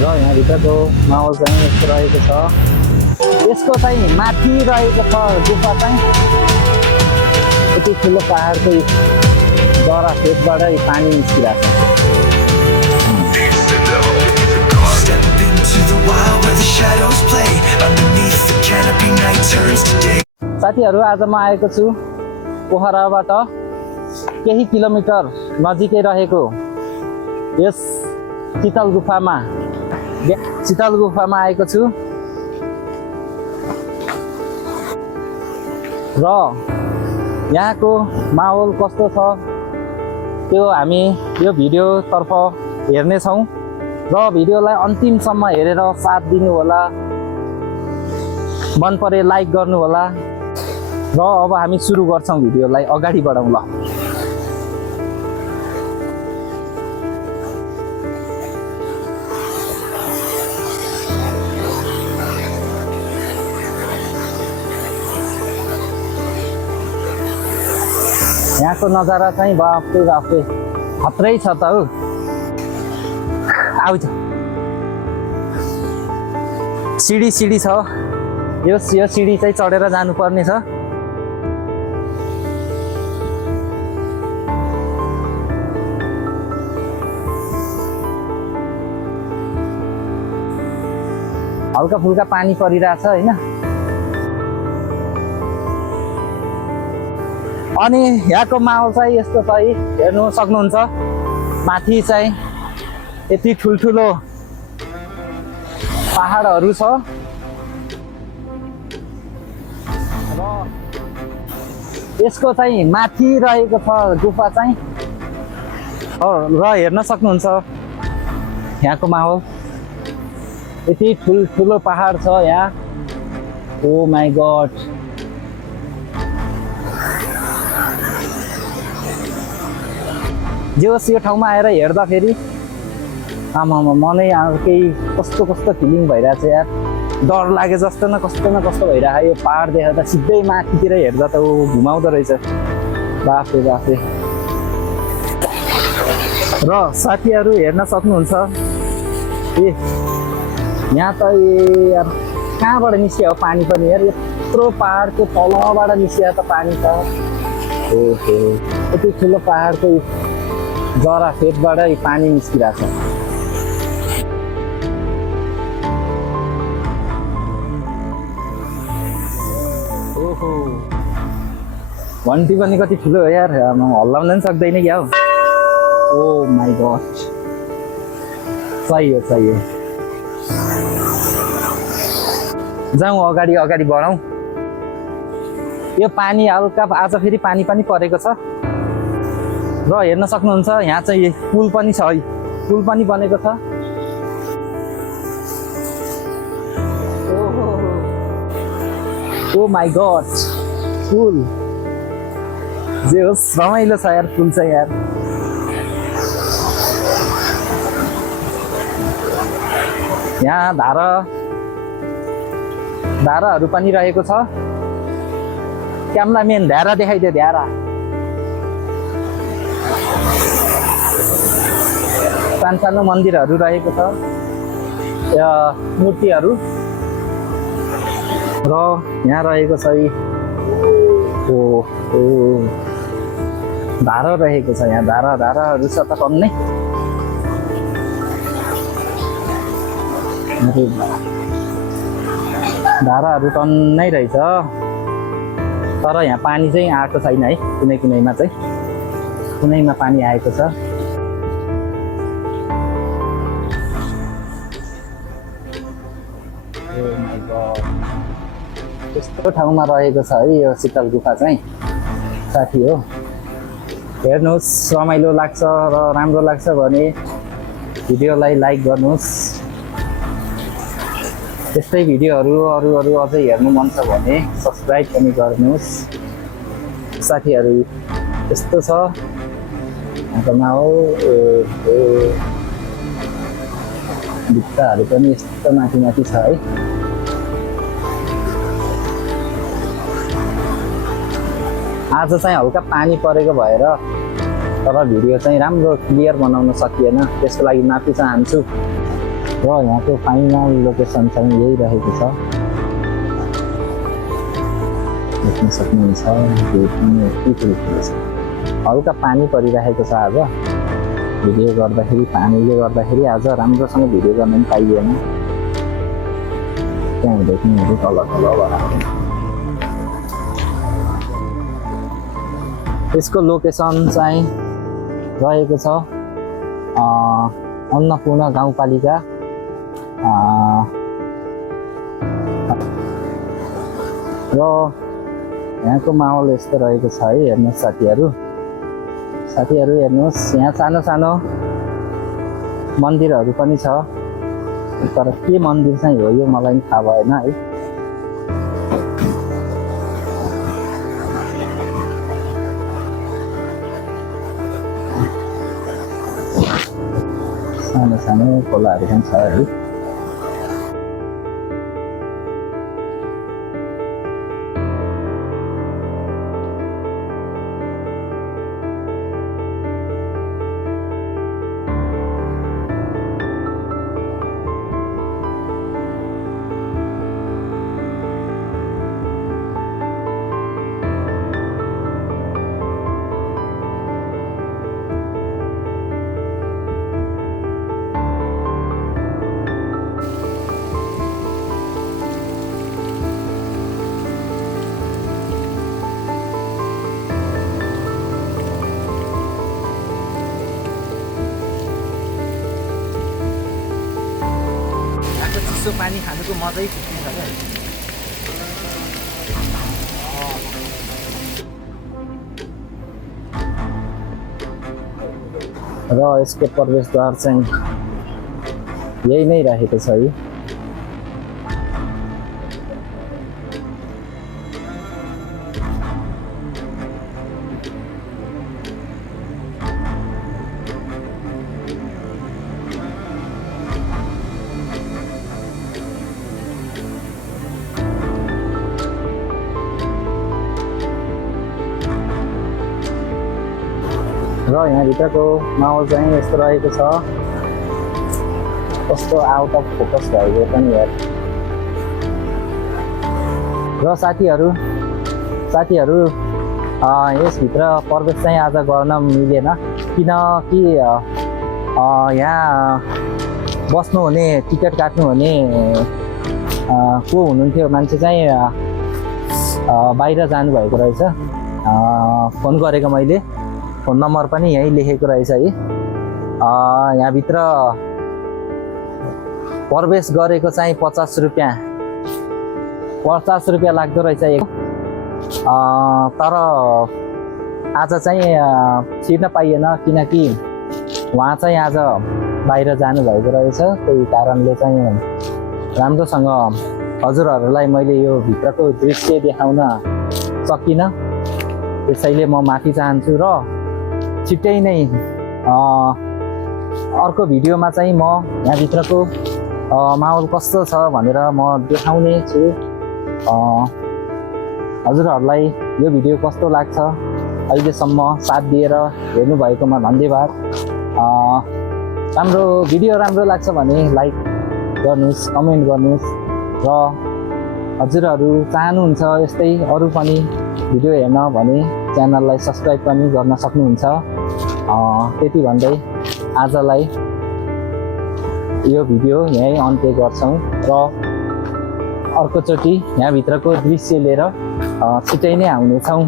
र यहाँभित्रको माहौल चाहिँ यस्तो रहेको छ। यसको चाहिँ माथि रहेको छ गुफा चाहिँ यति ठुलो पहाडको जरा फेदबाट पानी निस्किरहेको छ। साथीहरू आज म आएको छु पोखराबाट केही किलोमिटर नजिकै रहेको यस शीतल गुफामा आएको छु र यहाँको माहौल कस्तो छ त्यो हामी यो भिडियोतर्फ हेर्नेछौँ र भिडियोलाई अन्तिमसम्म हेरेर साथ दिनु होला, मन परे लाइक गर्नु होला र अब हामी सुरु गर्छौँ भिडियोलाई अगाडि बढाउँ ल। यहाँको नजारा चाहिँ बाफरे बाफरे खत्रै छ त हौ। आउँछ सिडी छ, यो सिडी चाहिँ चढेर जानुपर्ने छ। हल्का फुल्का पानी परिरहेछ हैन। अनि यहाँको माहौल चाहिँ यस्तो छ है, हेर्नु सक्नुहुन्छ माथि चाहिँ यति ठुल्ठुलो पहाडहरू छ र यसको चाहिँ माथि रहेको छ गुफा चाहिँ र हेर्न सक्नुहुन्छ यहाँको माहौल यति ठुल्ठुलो पहाड छ यहाँ। ओ माई गॉड, जे होस् यो ठाउँमा आएर हेर्दाखेरि आमा मनै केही कस्तो फिलिङ भइरहेछ यार। डर लागे जस्तो न कस्तो भइरहेको यो पहाड देख्दा। सिधै माथितिर हेर्दा त घुमाउँदो रहेछ बाफरे बाफरे। र साथीहरू हेर्न सक्नुहुन्छ यहाँ त यार कहाँबाट निस्कियो पानी पनि यार। यत्रो पहाडको तलबाट निस्किया त पानी त। ओहो, यति ठुलो पहाडको जरा फेदबाट पानी निस्किरहेको छ। ओहो, घन्टी पनि कति ठुलो हो यार, हल्लाउन पनि सक्दैन क्या हो। ओ माई गॉड, सही हो। जाउँ अगाडि बढाउँ। यो पानी हल्का आज फेरि पानी परेको छ र हेर्न सक्नुहुन्छ यहाँ चाहिँ पुल पनि छ है, पुल पनि बनेको छ। ओ माई गॉड, पुल जे होस् रमाइलो छ यार पुल चाहिँ यार। यहाँ धाराहरू पनि रहेको छ। क्यामेराम्यान धारा देखाइदियो, धारा। सानो मन्दिरहरू रहेको छ, मूर्तिहरू र यहाँ रहेको छ धारा रहेको छ। यहाँ धाराहरू छ त कम नै। धाराहरू टन्नै रहेछ तर यहाँ पानी चाहिँ आएको छैन है। कुनैमा चाहिँ कुनैमा पानी आएको छ। यस्तो ठाउँमा रहेको छ है यो शीतल गुफा चाहिँ साथी हो। हेर्नुहोस्, रमाइलो लाग्छ र राम्रो लाग्छ भने भिडियोलाई लाइक गर्नुहोस्। यस्तै भिडियोहरू अरू अझै हेर्नु मन छ भने सब्सक्राइब पनि गर्नुहोस् साथीहरू। यस्तो छ यहाँको माहौल। भित्ताहरू पनि यस्तो माथि छ है। आज चाहिँ हल्का पानी परेको भएर तर भिडियो चाहिँ राम्रो क्लियर बनाउन सकिएन, त्यसको लागि माफी चाहन्छु। र यहाँको फाइनल लोकेसन चाहिँ यही रहेको छ, देख्न सक्नुहुन्छ। त्यो पनि यति ठुलो छ, हल्का पानी परिरहेको छ। आज भिडियो गर्दाखेरि पानीले गर्दाखेरि आज राम्रोसँग भिडियो गर्न पनि पाइएन, त्यहाँदेखि तल तल भएर। यसको लोकेसन चाहिँ रहेको छ अन्नपूर्ण गाउँपालिका र यहाँको माहौल यस्तो रहेको छ है। हेर्नुहोस् साथीहरू हेर्नुहोस्, यहाँ सानो सानो मन्दिरहरू पनि छ, तर के मन्दिर चाहिँ हो यो मलाई पनि थाहा भएन है। सानो सानो खोलाहरू पनि छ है। चिसो पानी खानुको मजै छुट्टै छ क्या। र यसको प्रवेशद्वार चाहिँ यही नै रहेको छ है। र यहाँभित्रको माहौल चाहिँ यस्तो रहेको छ, कस्तो आउट अफ फोकस भएको पनि हेर। र साथीहरू यसभित्र प्रवेश चाहिँ आज गर्न मिलेन, किनकि यहाँ बस्नुहुने टिकट काट्नुहुने को हुनुहुन्थ्यो मान्छे चाहिँ बाहिर जानुभएको रहेछ। फोन गरेको मैले, फोन नम्बर पनि यहीँ लेखेको रहेछ है। यहाँभित्र प्रवेश गरेको चाहिँ 50 रुपियाँ लाग्दो रहेछ। तर आज चाहिँ छिर्न पाइएन, किनकि उहाँ चाहिँ आज बाहिर जानुभएको रहेछ। त्यही कारणले चाहिँ राम्रोसँग हजुरहरूलाई मैले यो भित्रको दृश्य देखाउन सकिनँ, त्यसैले म माफी चाहन्छु। र छिट्टै नै अर्को भिडियोमा चाहिँ म यहाँभित्रको माहौल कस्तो छ भनेर म देखाउने छु। हजुरहरूलाई यो भिडियो कस्तो लाग्छ, अहिलेसम्म साथ दिएर हेर्नुभएकोमा धन्यवाद। भिडियो राम्रो लाग्छ भने लाइक गर्नुहोस्, कमेन्ट गर्नुहोस्, र हजुरहरू चाहनुहुन्छ यस्तै अरू पनि भिडियो हेर्न भने च्यानललाई सब्सक्राइब पनि गर्न सक्नुहुन्छ। त्यति भन्दै आजलाई यो भिडियो यहीँ अन्त्य गर्छौँ र अर्कोचोटि यहाँभित्रको दृश्य लिएर छिट्टै नै आउनेछौँ।